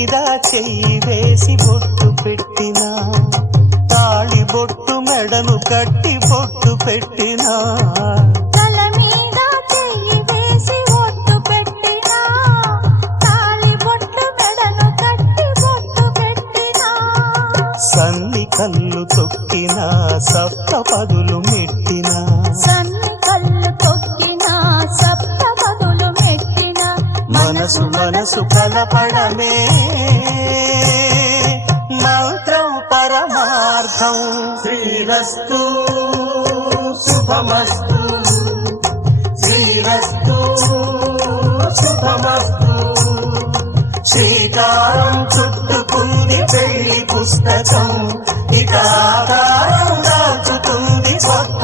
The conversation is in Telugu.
మీద చెయ్యి వేసి బొట్టు పెట్టినా, తాళి బొట్టు మెడను కట్టి బొట్టు పెట్టినా, తల మీద చెయ్యి వేసి బొట్టు పెట్టినా, తాళి బొట్టు మెడను కట్టి బొట్టు పెట్టినా, సన్ని కళ్ళు తొక్కినా సప్త పదులు మెట్టినా, సన్ని కళ్ళు తొక్కినా సప్త పదులు మెట్టినా, మనసు మనసు కలపడమే మంత్రం పరమార్థం. శ్రీరస్తు శుభమస్తు, శ్రీరస్తు శుభమస్తు. శ్రీకారం చుట్టుకుంది పెళ్లి పుస్తకం, ఇక ఆకారం దాచుతుంది స్వర్గ